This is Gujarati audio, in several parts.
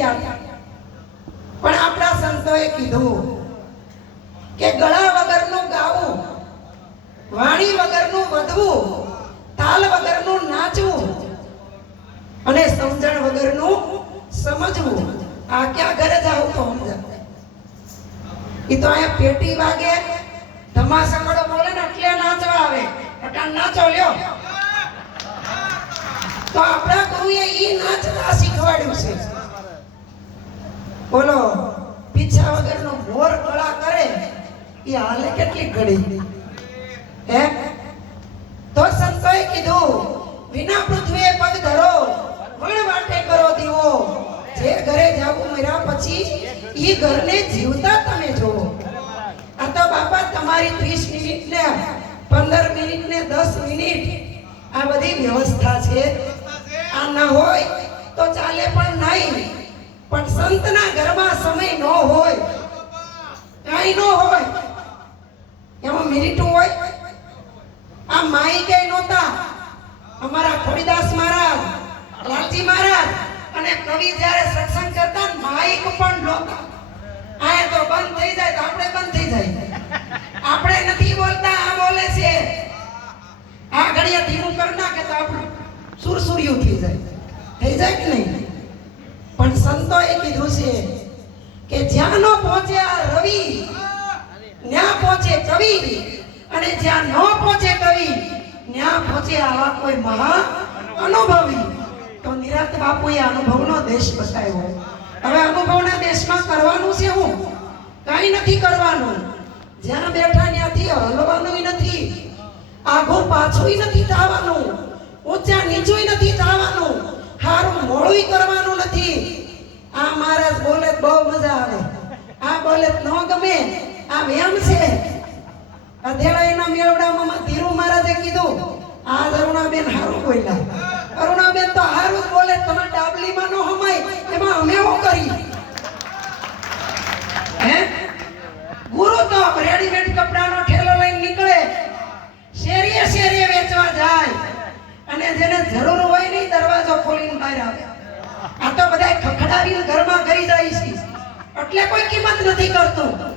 નથી આવતા પણ આપણા સંતોએ કીધું કે ગળા વગરનું ગાવું, વાણી વગરનું વધવું, તાલ વગરનું નાચવું અને સમજણ વગરનું સમજવું. આ ક્યાં ઘરે જાવ તો સમજણ? એ તો અહીંયા પેટી વાગે ધમાસકડો બોલે ને એટલે નાચવા આવે. પટાણ નાચો લ્યો. તો આપણા ગુરુએ ઈ નાચતા શીખવાડ્યું છે. બોલો પીછા વગરનો મોર કળા કરે એ હાલે કેટલી ઘડી? હે? તો સંતોએ કીધું, વિના પૃથ્વીએ પગ ધરો વણ વાટે કરો દીવો. જે ઘરે જાવું મર્યા પછી એ ઘરને જીવતા તમે જો આ તો બાપા તમારી 30 મિનિટ ને 15 મિનિટ ને 10 મિનિટ આ બધી વ્યવસ્થા છે. આ ન હોય તો ચાલે પણ નહીં. પણ સંતના ઘરમાં સમય ન હોય. કાંઈ ન હોય. એમાં મિનિટો હોય. આ માઈ કે નહોતા. અમારા ખોડીદાસ મહારાજ, લાલજી મહારાજ અને કવિ જ્યારે સત્સંગ કરતા માઈક પણ નહોતા. આ તો બંધ થઈ જાય તો આપણે બંધ થઈ જાય. આપણે નથી બોલતા, આ બોલે છે. આ ઘડીએ ધીમું કરી નાખે તો આપણું સુરસુર્યું થઈ જાય. થઈ જાય કે નહીં? પણ સંતોએ કીધું છે કે જ્યાં નો પહોંચે આ રવિ, ન્યા પહોંચે કવિ. અને જ્યાં ન પહોંચે કવિ, ન્યા પહોંચે આવા કોઈ મહા અનુભવી. તો નિરાત બાપુએ અનુભવનો દેશ બતાવ્યો. હવે અનુભવના દેશમાં કરવાનું છે હું? કાંઈ નથી કરવાનું. જ્યાં બેઠા ત્યાંથી હલવાનું નથી. આઘું પાછું નથી થવાનું. ઊંચા નીચું નથી થવાનું હારું મોડું કરવાનું નથી આ મહારાજ બોલે તો બહુ મજા આવે આ બોલે તો ન આ વ્યામ છે. અધેળાઈના મેળવડામાં ધીરુ મહારાજે કીધું, આ અરુણાબેન હારું બોલ્યા. અરુણાબેન તો હારું જ બોલે, તમે ડાબલીમાં નો હમાય, એમાં અમે શું કરી? હે? ગુરુ તો રેડીમેડ કપડાનો ઠેલો લઈને નીકળે. શેરીએ શેરીએ વેચવા જાય. અને જેને જરૂર હોય નહીં દરવાજો ખોલીને બહાર આવે. આ તો બધા ખખડાવીને ઘરમાં કરી જાય છે. એટલે કોઈ કિંમત નથી કરતું.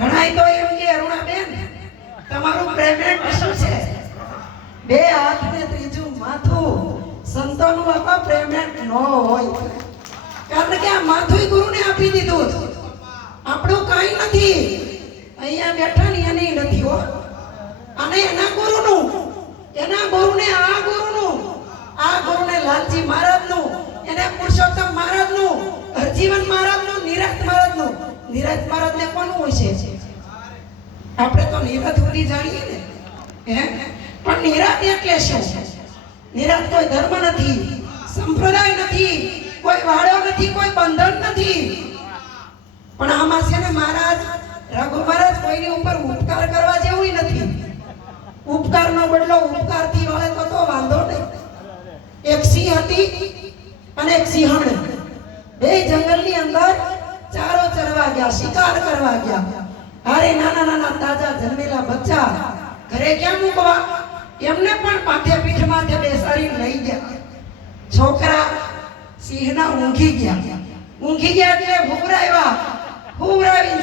ઘણાય તો એમ કે, અરુણાબેન, તમારું પેમેન્ટ શું છે? બે હાથ ને ત્રીજું માથું સંતોનું બાપા પેમેન્ટ ન હોય. કારણ કે આ માથું ગુરુને આપી દીધું. આપણું કાંઈ નથી. અહીંયા બેઠા ને એને નથી હો. અને એના ગુરુનું, એના ગુરુને આ ગુરુનું, આ ગુરુને લાલજી મહારાજનું નિરાત મહારાજને કોનું હોય છે? આપણે તો નિરજ બધી જાણીએ ને. હે? પણ નિરાજ એટલે શું? નિરાજ કોઈ ધર્મ નથી, સંપ્રદાય નથી, કોઈ વાળો નથી, કોઈ બંધન નથી. પણ આમાં છે ને મહારાજ, રઘુ મહારાજ કોઈની ઉપર ઉપકાર કરવા જેવું નથી. ઉપકારનો બદલો ઉપકારથી વળે તો તો વાંધો નહીં. એક સિંહ હતી અને એક સિંહણ. બે જંગલની અંદર ચારો ચરવા ગયા, શિકાર કરવા ગયા. અરે નાના નાના તાજા જન્મેલા બચ્ચા ઘરે ક્યાં મૂકવા? એમને પણ પીઠ માથે બેસાડી લઈ ગયા. છોકરા સિંહના ઊંઘી ગયા. ઊંઘી ગયા એટલે ભૂવરાવ્યા ભૂવરાવી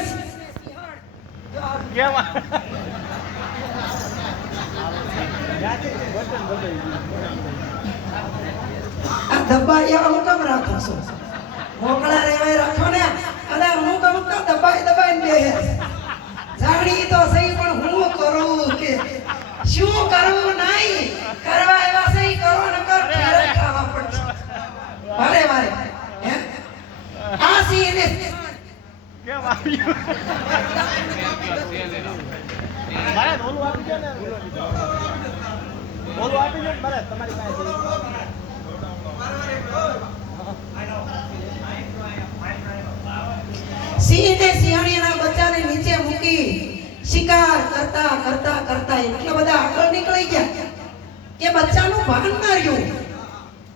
આ આ એવા હું કેમ રાખો છો. મોકળા રેવાય જાણી તો સહી પણ હું કરું કે શું કરવું નહીં? કરવા એવા સહી કરો ને કર ફેરે ખાવા પડશે. વારે વારે આ સિંહને કેમ આવ્યું? ઓલું આપી ને. ઓલું આપી દો ને તમારી પાસે. મૂકી શિકાર કરતા કરતા કરતા એટલા બધા આગળ નીકળી ગયા કે બચ્ચાનું ભાન ના રહ્યું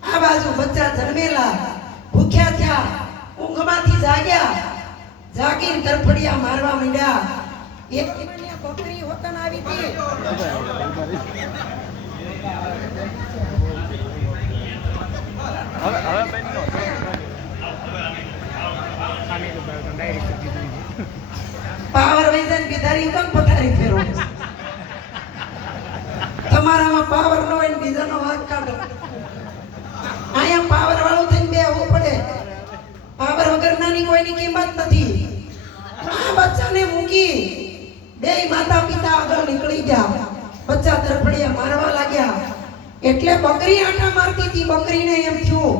આ બાજુ બચ્ચા જન્મેલા, ભૂખ્યા થયા, ઊંઘમાંથી જાગ્યા, જાગીને તરફડિયા મારવા માંડ્યા. એક બકરી હોતન આવી હતી હવે હવે બેન પાવર વૈજન બિધારી કેમ પથારી ફેરો તમારામાં પાવર ન હોય બીજાનો વાંક કાઢો. અહીંયા પાવર વાળો થઈને બેહવું પડે. પાવર વગર કોઈની કિંમત નથી. આ બચ્ચાને મૂકી બે માતા પિતા આગળ નીકળી ગયા. બચ્ચા તરફડિયા મારવા લાગ્યા. એટલે બકરી આટા મારતી હતી. બકરીને એમ થયું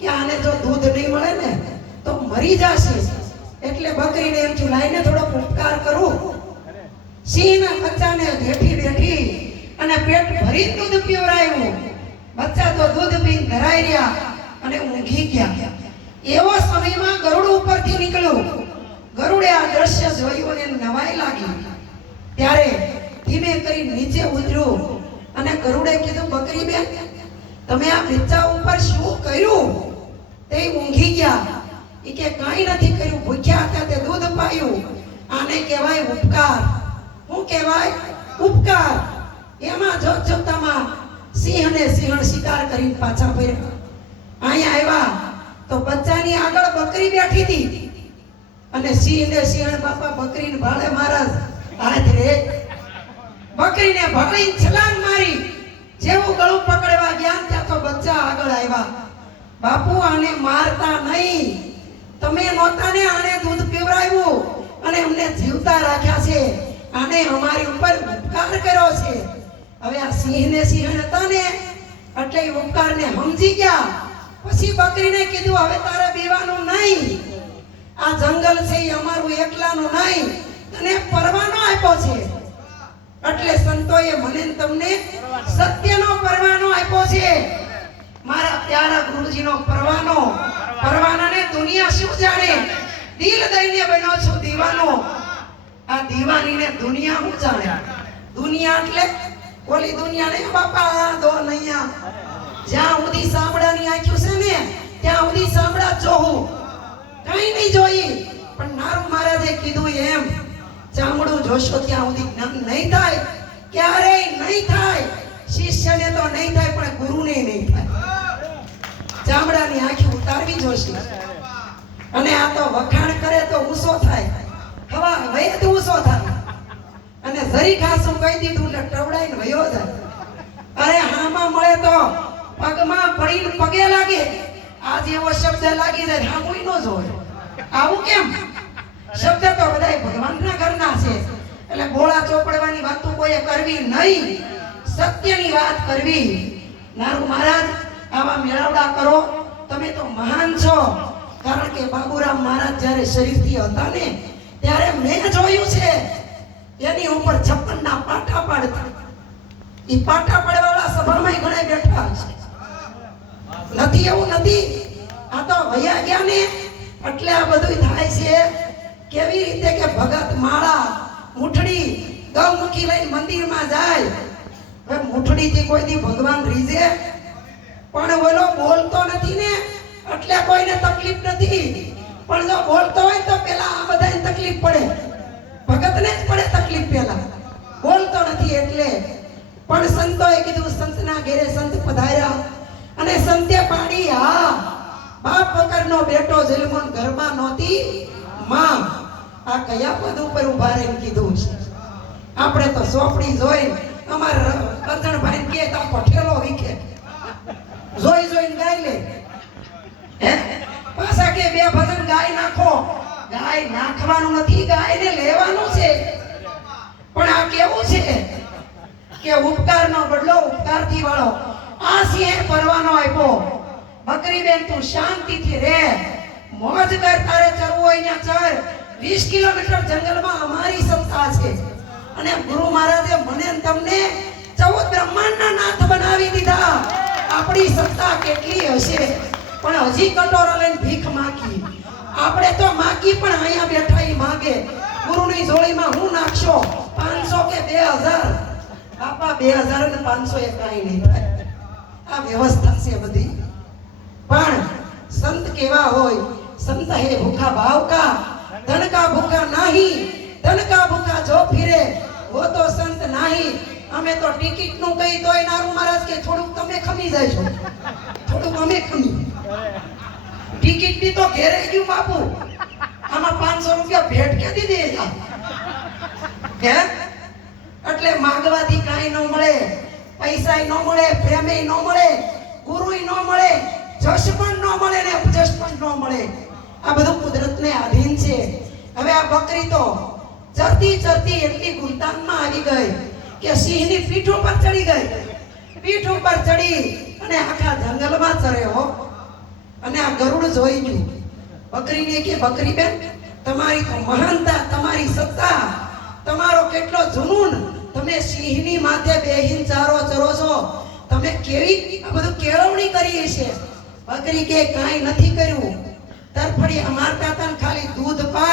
કે આને જો દૂધ નહીં મળે ને, તો મરી જશે. એટલે બકરીને એમ થયું, લાઈને થોડોક ઉપકાર કરું. સિંહના બચ્ચાને બેઠી બેઠી અને પેટ ભરી દૂધ પીવરાયું. બચ્ચા તો દૂધ પીને ધરાઈ રહ્યા અને ઊંઘી ગયા. એવો સમયમાં ગરુડ ઉપરથી નીકળ્યું. ગરુડે આ દ્રશ્ય જોયું અને નવાઈ લાગી. ત્યારે ધીમે કરી નીચે ઉતર્યું અને ગરુડે કીધું, બકરી બેન, તમે આ બચ્ચા ઉપર શું કર્યું? તે ઊંઘી ગયા. ઈ કે કંઈ નથી કર્યું, ભૂખ્યા હતા તે દૂધ પાયું. આને કહેવાય ઉપકાર. શું કહેવાય ઉપકાર? એમાં જોત જોતામાં સિંહ અને સિંહણ શિકાર કરીને પાછા ફર્યા. અહીંયા આવ્યા તો બચ્ચાની આગળ બકરી બેઠી હતી. અને સિંહ ને સિંહણ બાપા બકરીને ભાળે મહારાજ, હાથ રે. બકરીને ભાળી છલાંગ મારી. જેવું ગળું પકડવા ગયા ત્યાં તો બચ્ચા આગળ આવ્યા. બાપુ આને મારતા નહીં. તમે નહોતા ને આને દૂધ પીવડાવ્યું અને અમને જીવતા રાખ્યા છે. આને અમારી ઉપર ઉપકાર કર્યો છે. હવે આ સિંહ ને સિંહ હતા ને એટલે એ ઉપકારને સમજી ગયા. પછી બકરીને કીધું, હવે તારે બેવાનું નહીં. આ જંગલ છે, એ અમારું એકલાનું નહીં. તને પરવાનો આપ્યો છે. એટલે સંતોએ મને તમને સત્યનો પરવાનો આપ્યો છે. મારા પ્યારા ગુરુજીનો પરવાનો. પરવાનાને દુનિયા શું જાણે? દિલ દઈને બન્યો છું દીવાનો. આ દીવાનીને દુનિયા શું જાણે? દુનિયા એટલે ઓલી દુનિયા ને બાપા, દો નૈયા. જ્યાં સુધી સાંભળાની આંખ્યું છે ને, ત્યાં સુધી સાંભળા જ જોવું. કઈ નહીં જોઈ, પણ નારું મહારાજે કીધું એમ, ચામડું જોશો ત્યાં સુધી જ્ઞાન નહીં થાય. ક્યારેય નહીં થાય. શિષ્યને તો નહીં થાય, પણ ગુરુને નહીં થાય. ચામડાની આંખી ઉતારવી જોશે. અને આ તો વખાણ કરે તો ઊંસો થાય. હવા વયે તો ઊંસો થાય. અને જરી ખાસું કહી દીધું એટલે ટવડાઈને વયો જાય. અરે હામાં મળે તો પગમાં પડીને પગે લાગે. આ જેવો શબ્દ લાગી જાય, હામુય નો જોય આવું કેમ? શબ્દ તો બધાય ભગવાનના ઘરના છે. એટલે ગોળા ચોપડવાની વાતો કોઈએ કરવી નહીં. સત્યની વાત કરવી. નારું મહારાજ, આવા મેળાવડા કરો. તમે તો મહાન છો. કારણ કે બાબુરામ મહારાજ જ્યારે શરીરથી હતા ને, ત્યારે મેં જોયું છે, એની ઉપર છપ્પન ના પાટા પાડતા. એ પાટા પાડવાવાળા સભામાં ઘણા બેઠા છે નથી, એવું નથી. આ તો વયા ગયા ને. એટલે આ બધું થાય છે. કેવી રીતે કે ભગત માળા, મુઠડી, ગૌમુખી લઈને મંદિરમાં જાય. હવે મુઠડીથી કોઈ દી ભગવાન રીઝે પણ ઓલો બોલતો નથી ને. એટલે કોઈને તકલીફ નથી. પણ જો બોલતો હોય તો પેલા આ બધાને તકલીફ પડે. ભગતને જ પડે તકલીફ પેલા. બોલતો નથી એટલે. પણ સંતોએ કીધું, સંતના ઘેરે સંત પધાર્યા. અને સંતે પાડી, હા, બાપ વગરનો બેટો જલમન ઘરમાં નહોતી. માં, આ કયા પદ ઉપર ઊભા રહીને કીધું છે? આપણે તો સોપડી જોઈ અમારા અર્જણભાઈ કે તો પઠેલો ઠેલો વીખે જોઈ જોઈને ગાઈ લે. હે? પાછા કે બે ભજન ગાય નાખો. ગાય નાખવાનું નથી, ગાયને લેવાનું છે. પણ આ કેવું છે? કે ઉપકારનો બદલો ઉપકારથી વાળો. આ સિંહે પરવાનો આપ્યો. બકરી બેન તું શાંતિથી રહે. મોજ કર, તારે ચરવું હોય ત્યાં ચર. વીસ કિલોમીટર જંગલમાં અમારી સંસ્થા છે. અને ગુરુ મહારાજે મને તમને ચૌદ બ્રહ્માંડના નાથ બનાવી દીધા. આપણી સત્તા કેટલી હશે? પણ હજી કટોરો લઈને ભીખ માગી. આપણે તો માગી પણ અહીંયા બેઠા એ માગે. ગુરુની જોડીમાં હું નાખશો? પાંચસો કે બે હજાર? બાપા, બે હજાર ને પાંચસો એ કાંઈ નહીં થાય. આ વ્યવસ્થા છે બધી. પણ સંત કેવા હોય? સંત હે ભૂખા ભાવ કા? ધન કા ભૂખા નહીં. ધન કા ભૂખા જો ફિરે વો તો સંત નહીં. અમે તો ટિકિટનું કહી તોય નારું મહારાજ કે થોડુંક તમે ખમી જાય છો. થોડુંક અમે ખમી. ટિકિટની તો ઘેરે ગયું બાપુ. આમાં પાંચસો રૂપિયા ભેટ કે દે હે? એટલે માંગવાથી કાંઈ ન મળે પૈસા ન મળે પ્રેમે ન મળે ગુરુ ન મળે, જશ પણ ન મળે ને જશ પણ ન મળે. આ બધું કુદરતને આધીન છે. હવે આ બકરી તો ચરતી ચરતી એટલી ગુલતાનમાં આવી ગઈ. કે સિંહની પીઠ ઉપર ચડી ગઈ. પીઠ ઉપર ચડી અને આખા જંગલમાં ચર્યો અને આ ગરુડ જોઈ ગયું. બકરીને કે, બકરી બેન, તમારી મહાનતા, તમારી સત્તા, તમારો કેટલો જુનૂન. તમે સિંહની માથે બેહીન ચારો ચરો છો. તમે કેવી, આ બધું કેળવણી કરી છે. બકરી કે, કાંઈ નથી કર્યું. તરફડી અમારતા ખાલી દૂધ પાય